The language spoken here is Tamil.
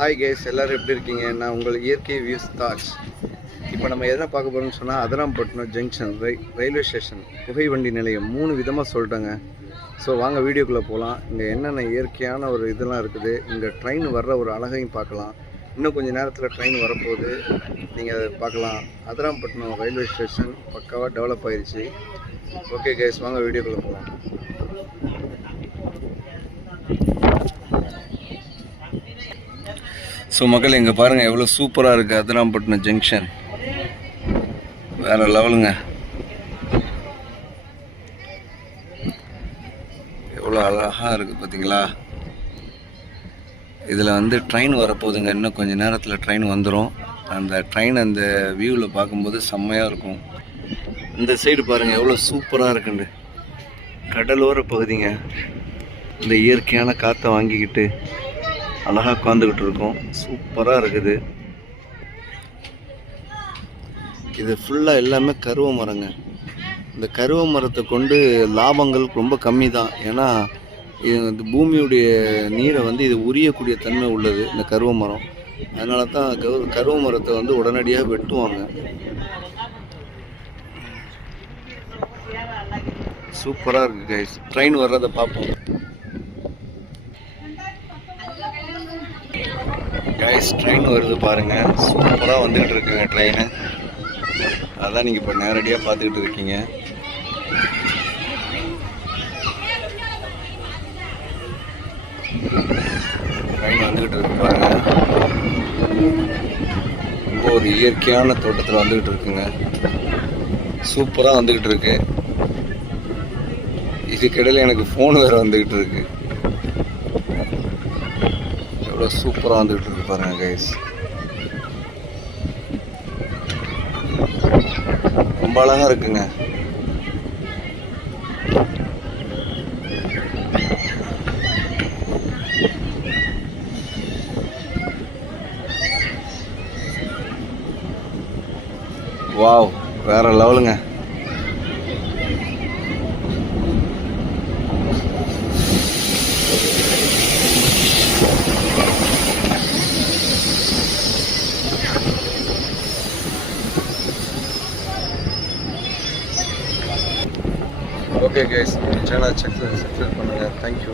ஹாய் கேஸ், எல்லோரும் எப்படி இருக்கீங்க? நான் உங்கள் இயற்கை வியூஸ் தாட்ஸ். இப்போ நம்ம எதை பார்க்க போகிறோம்னு சொன்னால் அதிராம்பட்டினம் ஜங்ஷன் ரயில்வே ஸ்டேஷன் புகை வண்டி நிலையம் 3 விதமாக சொல்லிட்டாங்க. ஸோ வாங்க வீடியோக்குள்ளே போகலாம். இங்கே என்னென்ன இயற்கையான ஒரு இதெல்லாம் இருக்குது, இங்கே ட்ரெயின் வர்ற ஒரு அழகையும் பார்க்கலாம். இன்னும் கொஞ்சம் நேரத்தில் ட்ரெயின் வரப்போகுது, நீங்கள் அதை பார்க்கலாம். அதிராம்பட்டினம் ரயில்வே ஸ்டேஷன் பக்காவாக டெவலப் ஆயிடுச்சு. ஓகே கேஸ், வாங்க வீடியோக்குள்ளே போகலாம். ஸோ மக்கள் இங்கே பாருங்கள் எவ்வளோ சூப்பராக இருக்குது அதிராம்பட்டினம் ஜங்ஷன். வேறு லெவலுங்க, எவ்வளோ அழகாக இருக்குது பார்த்தீங்களா. இதில் ட்ரெயின் வரப்போகுதுங்க. இன்னும் கொஞ்சம் நேரத்தில் ட்ரெயின் வந்துடும். அந்த ட்ரெயின் அந்த வியூவில் பார்க்கும்போது செம்மையாக இருக்கும். இந்த சைடு பாருங்கள் எவ்வளோ சூப்பராக இருக்குண்டு. கடலோர பகுதிங்க. இந்த இயற்கையான காற்றை வாங்கிக்கிட்டு அழகாக உட்காந்துக்கிட்டு இருக்கோம். சூப்பராக இருக்குது. இது ஃபுல்லாக எல்லாமே கருவ மரங்க. இந்த கருவ மரத்தை கொண்டு லாபங்கள் ரொம்ப கம்மி தான். ஏன்னா இது பூமியுடைய நீரை இது உரியக்கூடிய தன்மை உள்ளது இந்த கருவ மரம். அதனால தான் கருவ மரத்தை உடனடியாக வெட்டுவாங்க. சூப்பராக இருக்குது கைஸ். ட்ரெயின் வர்றதை பார்ப்போம். கைஸ், ட்ரெயின் வருது பாருங்கள். சூப்பராக வந்துக்கிட்டு இருக்குங்க ட்ரெயின். அதான் நீங்கள் இப்போ நேரடியாக பார்த்துக்கிட்டு இருக்கீங்க. ட்ரெயின் வந்துக்கிட்டு இருக்கு பாருங்கள். ரொம்ப ஒரு இயற்கையான தோட்டத்தில் வந்துக்கிட்டு இருக்குங்க. சூப்பராக வந்துக்கிட்டு இருக்கு. இதுக்கிடையில் எனக்கு ஃபோன் வேறு வந்துக்கிட்டு இருக்கு. எவ்வளோ சூப்பராக வந்துக்கிட்டு இருக்கு பாருங்க கைஸ். ரொம்ப அழகாக இருக்குங்க. வாவ், வேற லெவலுங்க. ஓகே கைஸ், சேனல் சப்ஸ்கிரைப் பண்ணுங்கள். தேங்க்யூ.